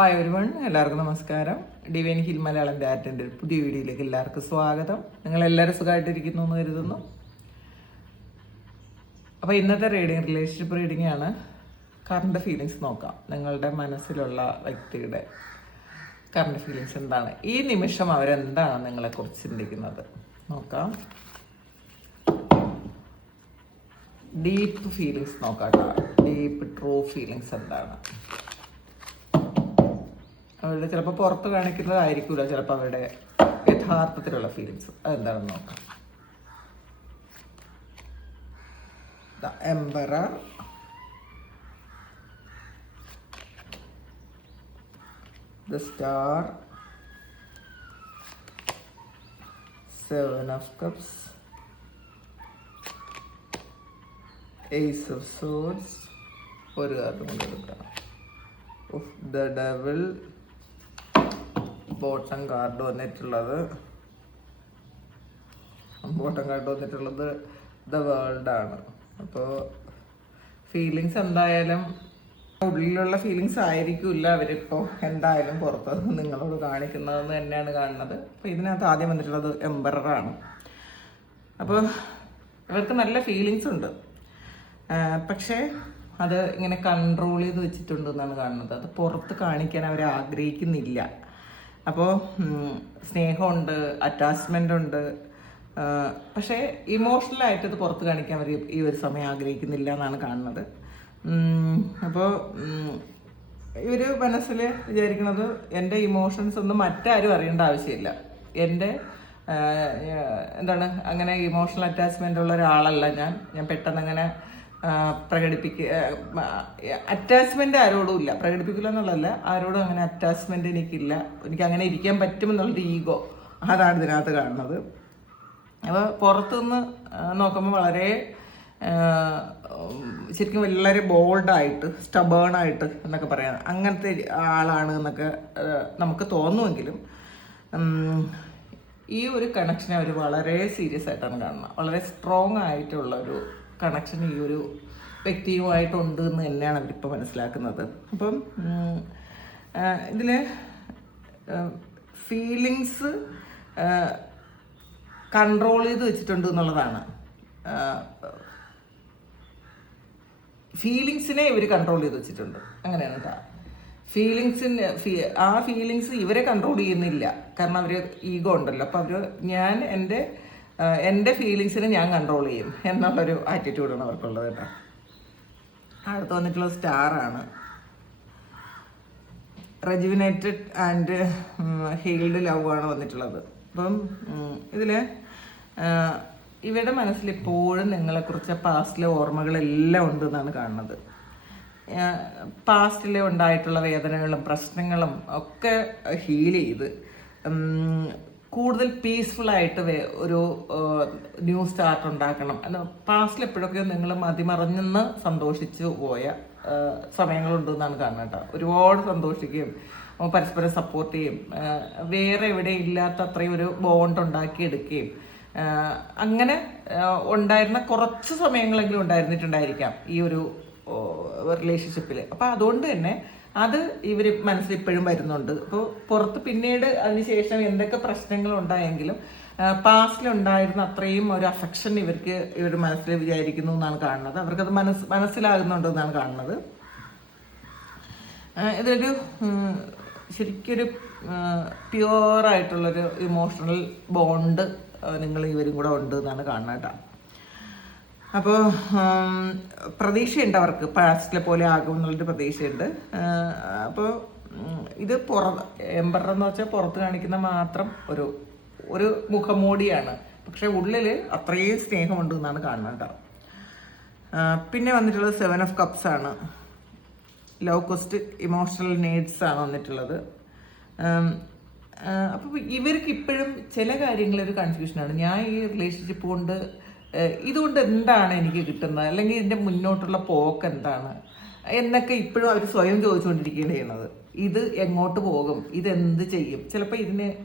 Hi everyone, എല്ലാവർക്കും നമസ്കാരം. Divine hill Malayalam ഡാറ്റിൻ്റെ ഒരു പുതിയ വീഡിയോയിലേക്ക് എല്ലാവർക്കും സ്വാഗതം. നിങ്ങളെല്ലാവരും സുഖമായിട്ടിരിക്കുന്നു എന്ന് കരുതുന്നു. അപ്പോൾ ഇന്നത്തെ റീഡിങ് റിലേഷൻഷിപ്പ് റീഡിംഗ് ആണ്. കറണ്ട് ഫീലിങ്സ് നോക്കാം. നിങ്ങളുടെ മനസ്സിലുള്ള വ്യക്തിയുടെ കറണ്ട് ഫീലിങ്സ് എന്താണ്, ഈ നിമിഷം അവരെന്താണ് നിങ്ങളെക്കുറിച്ച് ചിന്തിക്കുന്നത് നോക്കാം. ഡീപ്പ് ഫീലിങ്സ് നോക്കാം കേട്ടോ. ഡീപ്പ് ട്രൂ ഫീലിങ്സ് എന്താണ് അവരുടെ, ചിലപ്പോൾ പുറത്ത് കാണിക്കുന്നതായിരിക്കില്ല, ചിലപ്പോൾ അവരുടെ യഥാർത്ഥത്തിലുള്ള ഫീലിങ്സ് അതെന്താണെന്ന് നോക്കാം. The emperor, the star, seven of cups, ace of swords, ഒരു കാർഡ് കൊണ്ട് എടുക്കണം, ദ ഡെവിൾ, ബോട്ടം കാർഡ് വന്നിട്ടുള്ളത് ദ വേൾഡ് ആണ്. അപ്പോൾ ഫീലിങ്സ് എന്തായാലും ഉള്ളിലുള്ള ഫീലിങ്സ് ആയിരിക്കില്ല അവരിപ്പോൾ എന്തായാലും പുറത്ത് നിങ്ങളോട് കാണിക്കുന്നതെന്ന് തന്നെയാണ് കാണുന്നത്. അപ്പോൾ ഇതിനകത്ത് ആദ്യം വന്നിട്ടുള്ളത് എംപററാണ്. അപ്പോൾ അവർക്ക് നല്ല ഫീലിങ്സ് ഉണ്ട്, പക്ഷേ അത് ഇങ്ങനെ കൺട്രോൾ ചെയ്ത് വെച്ചിട്ടുണ്ടെന്നാണ് കാണുന്നത്. അത് പുറത്ത് കാണിക്കാൻ അവർ ആഗ്രഹിക്കുന്നില്ല. അപ്പോൾ സ്നേഹമുണ്ട്, അറ്റാച്ച്മെൻ്റ് ഉണ്ട്, പക്ഷേ ഇമോഷണലായിട്ട് ഇത് പുറത്ത് കാണിക്കാൻ അവർ ഈ ഒരു സമയം ആഗ്രഹിക്കുന്നില്ല എന്നാണ് കാണുന്നത്. അപ്പോൾ ഇവർ മനസ്സിൽ വിചാരിക്കുന്നത് എൻ്റെ ഇമോഷൻസ് ഒന്നും മറ്റാരും അറിയേണ്ട ആവശ്യമില്ല, എൻ്റെ എന്താണ് അങ്ങനെ ഇമോഷണൽ അറ്റാച്ച്മെൻ്റ് ഉള്ള ഒരാളല്ല ഞാൻ പെട്ടെന്ന് അങ്ങനെ അറ്റാച്ച്മെന്റ് ആരോടും ഇല്ല, പ്രകടിപ്പിക്കില്ല എന്നുള്ളതല്ല, ആരോടും അങ്ങനെ അറ്റാച്ച്മെന്റ് എനിക്കില്ല, എനിക്ക് അങ്ങനെ ഇരിക്കാൻ പറ്റുമെന്നുള്ളൊരു ഈഗോ, അതാണ് ഇതിനകത്ത് കാണുന്നത്. അപ്പോൾ പുറത്തുനിന്ന് നോക്കുമ്പോൾ വളരെ ശരിക്കും വളരെ ബോൾഡായിട്ട് സ്റ്റബേണായിട്ട് എന്നൊക്കെ പറയാം, അങ്ങനത്തെ ആളാണ് എന്നൊക്കെ നമുക്ക് തോന്നുമെങ്കിലും ഈ ഒരു കണക്ഷനെ അവർ വളരെ സീരിയസ് ആയിട്ടാണ് കാണുന്നത്. വളരെ സ്ട്രോങ് ആയിട്ടുള്ളൊരു കണക്ഷൻ ഈ ഒരു വ്യക്തിയുമായിട്ടുണ്ട് എന്ന് തന്നെയാണ് അവരിപ്പോൾ മനസ്സിലാക്കുന്നത്. അപ്പം ഇതിൽ ഫീലിങ്സ് കൺട്രോൾ ചെയ്ത് വെച്ചിട്ടുണ്ട് എന്നുള്ളതാണ്. ഫീലിങ്സിനെ ഇവർ കൺട്രോൾ ചെയ്ത് വെച്ചിട്ടുണ്ട്, അങ്ങനെയാണ് കേട്ടോ. ആ ഫീലിങ്സ് ഇവരെ കൺട്രോൾ ചെയ്യുന്നില്ല, കാരണം അവർ ഈഗോ ഉണ്ടല്ലോ. അപ്പം അവർ എൻ്റെ ഫീലിങ്സിനെ ഞാൻ കൺട്രോൾ ചെയ്യും എന്നുള്ളൊരു ആറ്റിറ്റ്യൂഡാണ് അവർക്കുള്ളത് കേട്ടോ. അടുത്ത് വന്നിട്ടുള്ളത് സ്റ്റാറാണ്. റെജുവിനേറ്റഡ് ആൻഡ് ഹീൽഡ് ലവ് ആണ് വന്നിട്ടുള്ളത്. അപ്പം ഇതിൽ ഇവരുടെ മനസ്സിൽ ഇപ്പോഴും നിങ്ങളെക്കുറിച്ച് പാസ്റ്റിലെ ഓർമ്മകളെല്ലാം ഉണ്ടെന്നാണ് കാണുന്നത്. പാസ്റ്റിലെ ഉണ്ടായിട്ടുള്ള വേദനകളും പ്രശ്നങ്ങളും ഒക്കെ ഹീൽ ചെയ്ത് കൂടുതൽ പീസ്ഫുള്ളായിട്ട് ഒരു ന്യൂ സ്റ്റാർട്ട് ഉണ്ടാക്കണം. പാസ്റ്റിൽ എപ്പോഴൊക്കെ നിങ്ങൾ മതിമറഞ്ഞെന്ന് സന്തോഷിച്ചു പോയ സമയങ്ങളുണ്ടെന്നാണ് കാണുന്നത് കേട്ടോ. ഒരുപാട് സന്തോഷിക്കുകയും പരസ്പരം സപ്പോർട്ട് ചെയ്യും, വേറെ എവിടെ ഇല്ലാത്ത അത്രയും ഒരു ബോണ്ട് ഉണ്ടാക്കിയെടുക്കുകയും അങ്ങനെ ഉണ്ടായിരുന്ന കുറച്ച് സമയങ്ങളെങ്കിലും ഉണ്ടായിരുന്നിട്ടുണ്ടായിരിക്കാം ഈ ഒരു റിലേഷൻഷിപ്പിൽ. അപ്പം അതുകൊണ്ട് തന്നെ അത് ഇവർ മനസ്സിൽ ഇപ്പോഴും വരുന്നുണ്ട്. അപ്പോൾ പുറത്ത് പിന്നീട് അതിനുശേഷം എന്തൊക്കെ പ്രശ്നങ്ങൾ ഉണ്ടായെങ്കിലും പാസ്റ്റിലുണ്ടായിരുന്ന അത്രയും ഒരു അഫെക്ഷൻ ഇവർ മനസ്സിൽ വിചാരിക്കുന്നു എന്നാണ് കാണുന്നത്. അവർക്കത് മനസ്സിലാകുന്നുണ്ടെന്നാണ് കാണുന്നത്. ഇതൊരു ശരിക്കൊരു പ്യുവറായിട്ടുള്ളൊരു ഇമോഷണൽ ബോണ്ട് നിങ്ങൾ ഇവരും കൂടെ ഉണ്ട് എന്നാണ് കാണുന്നത് കേട്ടോ. അപ്പോൾ പ്രതീക്ഷയുണ്ട് അവർക്ക്, പാസ്റ്റിലെ പോലെ ആകും എന്നുള്ളൊരു പ്രതീക്ഷയുണ്ട്. അപ്പോൾ ഇത് എംപറർ എന്ന് വെച്ചാൽ പുറത്ത് കാണിക്കുന്ന മാത്രം ഒരു മുഖമൂടിയാണ്, പക്ഷെ ഉള്ളിൽ അത്രയും സ്നേഹമുണ്ട് എന്നാണ് കാണുന്നത് കേട്ടോ. പിന്നെ വന്നിട്ടുള്ളത് സെവൻ ഓഫ് കപ്സ് ആണ്. ലവ് കോസ്റ്റ് ഇമോഷണൽ നീഡ്സ് ആണ് വന്നിട്ടുള്ളത്. അപ്പോൾ ഇവർക്ക് ഇപ്പോഴും ചില കാര്യങ്ങളൊരു കൺഫ്യൂഷനാണ്. ഞാൻ ഈ റിലേഷൻഷിപ്പ് കൊണ്ട് ഇതുകൊണ്ട് എന്താണ് എനിക്ക് കിട്ടുന്നത്, അല്ലെങ്കിൽ ഇതിൻ്റെ മുന്നോട്ടുള്ള പോക്ക് എന്താണ് എന്നൊക്കെ ഇപ്പോഴും അവർ സ്വയം ചോദിച്ചുകൊണ്ടിരിക്കുകയാണ് ചെയ്യുന്നത്. ഇത് എങ്ങോട്ട് പോകും, ഇതെന്ത് ചെയ്യും, ചിലപ്പോൾ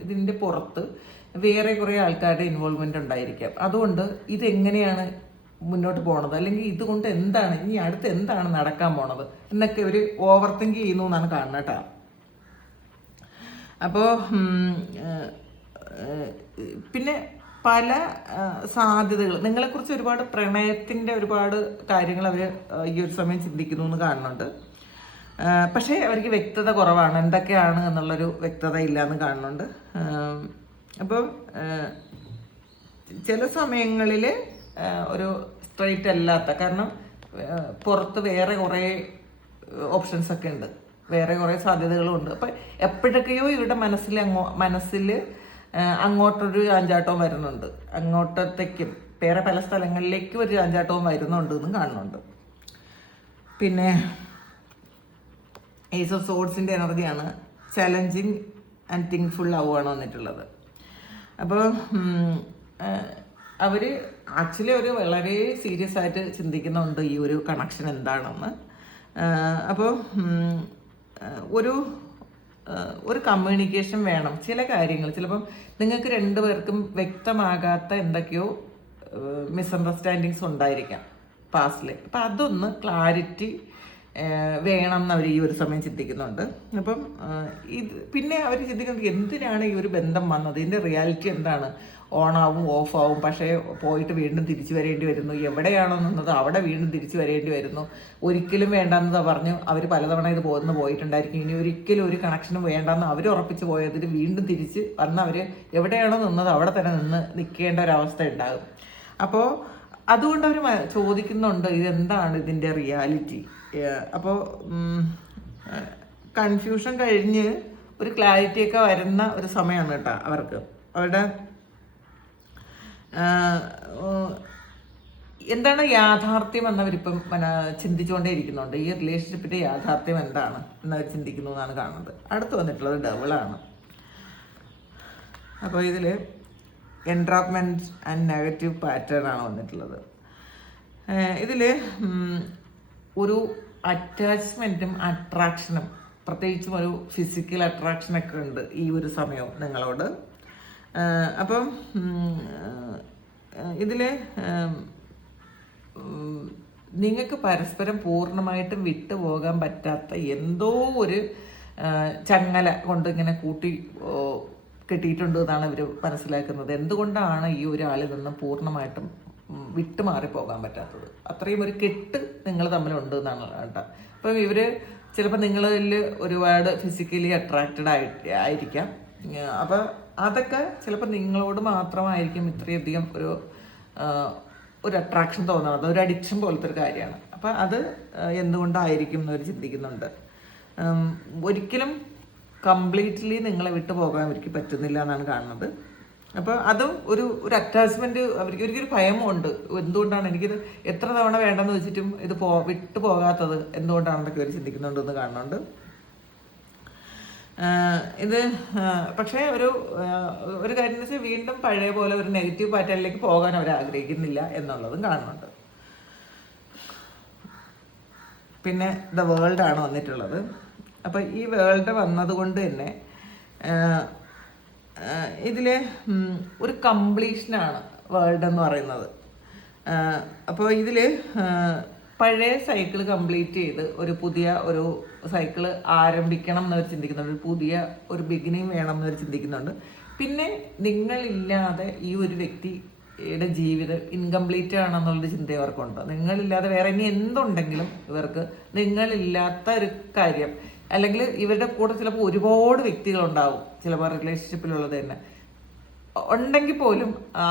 ഇതിൻ്റെ പുറത്ത് വേറെ കുറേ ആൾക്കാരുടെ ഇൻവോൾവ്മെൻ്റ് ഉണ്ടായിരിക്കാം. അതുകൊണ്ട് ഇതെങ്ങനെയാണ് മുന്നോട്ട് പോകണത്, അല്ലെങ്കിൽ ഇതുകൊണ്ട് എന്താണ് ഇനി അടുത്ത് എന്താണ് നടക്കാൻ പോണത് എന്നൊക്കെ ഒരു ഓവർ തിങ്ക് ചെയ്യുന്നു എന്നാണ് കാണുന്നത് കേട്ടോ. അപ്പോൾ പിന്നെ പല സാധ്യതകൾ നിങ്ങളെക്കുറിച്ച് ഒരുപാട് പ്രണയത്തിൻ്റെ ഒരുപാട് കാര്യങ്ങൾ അവർ ഈ ഒരു സമയം ചിന്തിക്കുന്നു എന്ന് കാണുന്നുണ്ട്. പക്ഷേ അവർക്ക് വ്യക്തത കുറവാണ്, എന്തൊക്കെയാണ് എന്നുള്ളൊരു വ്യക്തത ഇല്ലയെന്ന് കാണുന്നുണ്ട്. അപ്പം ചില സമയങ്ങളിൽ ഒരു സ്ട്രെയിറ്റ് അല്ലാത്ത, കാരണം പുറത്ത് വേറെ കുറേ ഓപ്ഷൻസ് ഒക്കെ ഉണ്ട്, വേറെ കുറേ സാധ്യതകളും ഉണ്ട്. അപ്പം എപ്പോഴൊക്കെയോ ഇവരുടെ മനസ്സിൽ അങ്ങോട്ടൊരു ചാഞ്ചാട്ടവും വരുന്നുണ്ട്, അങ്ങോട്ടത്തേക്കും വേറെ പല സ്ഥലങ്ങളിലേക്കും ഒരു ചാഞ്ചാട്ടവും വരുന്നുണ്ട് എന്നും കാണുന്നുണ്ട്. പിന്നെ ഏസ് ഓഫ് സോഡ്സിൻ്റെ എനർജിയാണ്, ചലഞ്ചിങ് ആൻഡ് തിങ്ക്ഫുൾ ആവുകയാണ് വന്നിട്ടുള്ളത്. അപ്പോൾ അവർ ആക്ച്വലി ഒരു വളരെ സീരിയസ് ആയിട്ട് ചിന്തിക്കുന്നുണ്ട് ഈ ഒരു കണക്ഷൻ എന്താണെന്ന്. അപ്പോൾ ഒരു കമ്മ്യൂണിക്കേഷൻ വേണം. ചില കാര്യങ്ങൾ ചിലപ്പം നിങ്ങൾക്ക് രണ്ടുപേർക്കും വ്യക്തമാകാത്ത എന്തൊക്കെയോ മിസ്അണ്ടർസ്റ്റാൻഡിങ്സ് ഉണ്ടായിരിക്കാം പാസ്റ്റിൽ. അപ്പം അതൊന്ന് ക്ലാരിറ്റി വേണം എന്ന് അവർ ഈ ഒരു സമയം ചിന്തിക്കുന്നുണ്ട്. അപ്പം പിന്നെ അവർ ചിന്തിക്കുന്നത് എന്തിനാണ് ഈ ഒരു ബന്ധം വന്നത്, ഇതിൻ്റെ റിയാലിറ്റി എന്താണ്, ഓണാവും ഓഫാവും, പക്ഷേ പോയിട്ട് വീണ്ടും തിരിച്ചു വരേണ്ടി വരുന്നു, എവിടെയാണോ നിന്നത് അവിടെ വീണ്ടും തിരിച്ചു വരേണ്ടി വരുന്നു, ഒരിക്കലും വേണ്ടെന്ന് പറഞ്ഞു അവർ പലതവണ ഇത് പോയിട്ടുണ്ടായിരിക്കും, ഇനി ഒരിക്കലും ഒരു കണക്ഷനും വേണ്ടെന്ന് അവർ ഉറപ്പിച്ച് പോയതിൽ വീണ്ടും തിരിച്ച് വന്ന് അവർ എവിടെയാണോ നിന്നത് അവിടെ തന്നെ നിൽക്കേണ്ട ഒരവസ്ഥ ഉണ്ടാകും. അപ്പോൾ അതുകൊണ്ട് അവർ ചോദിക്കുന്നുണ്ട് ഇതെന്താണ് ഇതിൻ്റെ റിയാലിറ്റി. അപ്പോൾ കൺഫ്യൂഷൻ കഴിഞ്ഞ് ഒരു ക്ലാരിറ്റിയൊക്കെ വരുന്ന ഒരു സമയമാണ് കേട്ടോ അവർക്ക്. അവരുടെ എന്താണ് യാഥാർത്ഥ്യം എന്നവരിപ്പം ചിന്തിച്ചുകൊണ്ടേ ഇരിക്കുന്നുണ്ട്. ഈ റിലേഷൻഷിപ്പിൻ്റെ യാഥാർത്ഥ്യം എന്താണ് എന്നവർ ചിന്തിക്കുന്നു എന്നാണ് കാണുന്നത്. അടുത്ത് വന്നിട്ടുള്ളത് ഡബിളാണ്. അപ്പോൾ ഇതിൽ എൻട്രാപ്മെൻറ്റ് ആൻഡ് നെഗറ്റീവ് പാറ്റേൺ ആണ് വന്നിട്ടുള്ളത്. ഇതിൽ ഒരു അറ്റാച്ച്മെൻറ്റും അട്രാക്ഷനും, പ്രത്യേകിച്ചും ഒരു ഫിസിക്കൽ അട്രാക്ഷനൊക്കെ ഉണ്ട് ഈ ഒരു സമയവും നിങ്ങളോട്. അപ്പം ഇതിൽ നിങ്ങൾക്ക് പരസ്പരം പൂർണ്ണമായിട്ടും വിട്ടുപോകാൻ പറ്റാത്ത എന്തോ ഒരു ചങ്ങല കൊണ്ട് ഇങ്ങനെ കെട്ടിയിട്ടുണ്ട് എന്നാണ് ഇവർ മനസ്സിലാക്കുന്നത്. എന്തുകൊണ്ടാണ് ഈ ഒരാളിൽ നിന്ന് പൂർണ്ണമായിട്ടും വിട്ടുമാറിപ്പോകാൻ പറ്റാത്തത്, അത്രയും ഒരു കെട്ട് നിങ്ങൾ തമ്മിലുണ്ട് എന്നാണ് കേട്ടോ. അപ്പം ഇവർ ചിലപ്പോൾ നിങ്ങളിൽ ഒരുപാട് ഫിസിക്കലി അട്രാക്റ്റഡ് ആയിരിക്കാം. അപ്പോൾ അതൊക്കെ ചിലപ്പോൾ നിങ്ങളോട് മാത്രമായിരിക്കും ഇത്രയധികം ഒരു അട്രാക്ഷൻ തോന്നുന്നത്, ഒരു അഡിക്ഷൻ പോലത്തെ ഒരു കാര്യമാണ്. അപ്പം അത് എന്തുകൊണ്ടായിരിക്കും എന്നവർ ചിന്തിക്കുന്നുണ്ട്. ഒരിക്കലും കംപ്ലീറ്റ്ലി നിങ്ങളെ വിട്ടു പോകാൻ അവർക്ക് പറ്റുന്നില്ല എന്നാണ് കാണുന്നത്. അപ്പോൾ അതും ഒരു അറ്റാച്ച്മെൻറ്റ് അവർക്ക് ഒരിക്കലും ഭയമുണ്ട്. എന്തുകൊണ്ടാണ് എനിക്കിത് എത്ര തവണ വേണ്ടെന്ന് വെച്ചിട്ടും ഇത് വിട്ടു പോകാത്തത് എന്തുകൊണ്ടാണെന്നൊക്കെ അവർ ചിന്തിക്കുന്നുണ്ടെന്ന് കാണുന്നുണ്ട്. ഇത് പക്ഷേ ഒരു കാര്യം എന്ന് വെച്ചാൽ വീണ്ടും പഴയ പോലെ ഒരു നെഗറ്റീവ് പാറ്റേണിലേക്ക് പോകാൻ അവർ ആഗ്രഹിക്കുന്നില്ല എന്നുള്ളതും കാണുന്നുണ്ട്. പിന്നെ ദ വേൾഡ് ആണ് വന്നിട്ടുള്ളത്. അപ്പോൾ ഈ വേൾഡ് വന്നതുകൊണ്ട് തന്നെ ഇതിൽ ഒരു കംപ്ലീഷനാണ് വേൾഡ് എന്ന് പറയുന്നത്. അപ്പോൾ ഇതിൽ പഴയ സൈക്കിൾ കംപ്ലീറ്റ് ചെയ്ത് ഒരു പുതിയ ഒരു സൈക്കിള് ആരംഭിക്കണം എന്നവർ ചിന്തിക്കുന്നുണ്ട്. ഒരു പുതിയ ഒരു ബിഗിനിങ് വേണം എന്നവർ ചിന്തിക്കുന്നുണ്ട്. പിന്നെ നിങ്ങളില്ലാതെ ഈ ഒരു വ്യക്തിയുടെ ജീവിതം ഇൻകംപ്ലീറ്റ് ആണെന്നുള്ളൊരു ചിന്ത ഇവർക്കുണ്ട്. നിങ്ങളില്ലാതെ വേറെ ഇനി എന്തുണ്ടെങ്കിലും ഇവർക്ക് നിങ്ങളില്ലാത്ത ഒരു കാര്യം, അല്ലെങ്കിൽ ഇവരുടെ കൂടെ ചിലപ്പോൾ ഒരുപാട് വ്യക്തികളുണ്ടാവും, ചിലപ്പോൾ റിലേഷൻഷിപ്പിലുള്ളത് തന്നെ ഉണ്ടെങ്കിൽ പോലും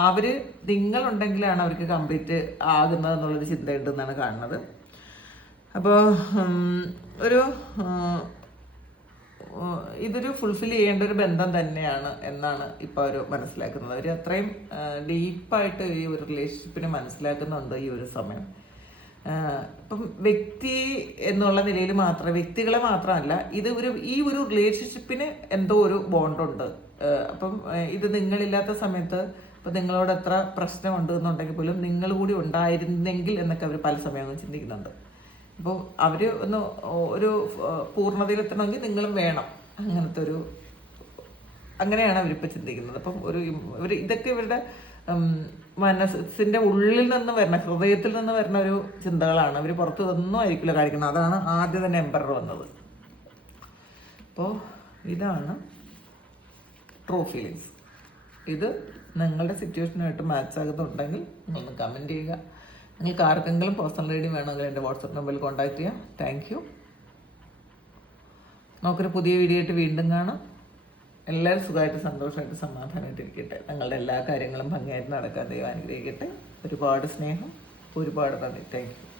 അവർ നിങ്ങളുണ്ടെങ്കിലാണ് അവർക്ക് കംപ്ലീറ്റ് ആകുന്നത് എന്നുള്ളൊരു ചിന്തയുണ്ടെന്നാണ് കാണുന്നത്. അപ്പോൾ ഇതൊരു ഫുൾഫിൽ ചെയ്യേണ്ട ഒരു ബന്ധം തന്നെയാണ് എന്നാണ് ഇപ്പോൾ അവർ മനസ്സിലാക്കുന്നത്. അവർ അത്രയും ഡീപ്പായിട്ട് ഈ ഒരു റിലേഷൻഷിപ്പിനെ മനസ്സിലാക്കുന്നുണ്ട് ഈ ഒരു സമയം. ഇപ്പം വ്യക്തി എന്നുള്ള നിലയിൽ വ്യക്തികളെ മാത്രമല്ല, ഈ ഒരു റിലേഷൻഷിപ്പിന് എന്തോ ഒരു ബോണ്ടുണ്ട്. അപ്പം ഇത് നിങ്ങളില്ലാത്ത സമയത്ത് ഇപ്പം നിങ്ങളോട് എത്ര പ്രശ്നമുണ്ട് എന്നുണ്ടെങ്കിൽ പോലും നിങ്ങൾ കൂടി ഉണ്ടായിരുന്നെങ്കിൽ എന്നൊക്കെ അവർ പല സമയങ്ങളും ചിന്തിക്കുന്നുണ്ട്. അപ്പോൾ അവർ ഒരു പൂർണ്ണതയിലെത്തണമെങ്കിൽ നിങ്ങളും വേണം, അങ്ങനെയാണ് അവരിപ്പോൾ ചിന്തിക്കുന്നത്. അപ്പം ഇതൊക്കെ ഇവരുടെ മനസ്സിൻ്റെ ഉള്ളിൽ നിന്ന് വരുന്ന, ഹൃദയത്തിൽ നിന്ന് വരുന്ന ഒരു ചിന്തകളാണ്. അവർ പുറത്ത് ഒന്നും ആയിരിക്കില്ല കാണിക്കുന്നത്. അതാണ് ആദ്യം തന്നെ എംപറർ വന്നത്. അപ്പോൾ ഇതാണ് ട്രൂ ഫീലിങ്സ്. ഇത് നിങ്ങളുടെ സിറ്റുവേഷനുമായിട്ട് മാച്ച് ആകുന്നുണ്ടെങ്കിൽ നിങ്ങളൊന്ന് കമൻറ്റ് ചെയ്യുക. നിങ്ങൾക്ക് ആർക്കെങ്കിലും പേഴ്സണൽ റീഡിങ് വേണമെങ്കിൽ എൻ്റെ വാട്സപ്പ് നമ്പറിൽ കോൺടാക്ട് ചെയ്യാം. Thank you. നമുക്കൊരു പുതിയ വീഡിയോ ആയിട്ട് വീണ്ടും കാണാം. എല്ലാവരും സുഖമായിട്ട് സന്തോഷമായിട്ട് സമാധാനമായിട്ട് ഇരിക്കട്ടെ. നിങ്ങളുടെ എല്ലാ കാര്യങ്ങളും ഭംഗിയായിട്ട് നടക്കാൻ ദൈവം അനുഗ്രഹിക്കട്ടെ. ഒരുപാട് സ്നേഹം, ഒരുപാട് നന്ദി. Thank you.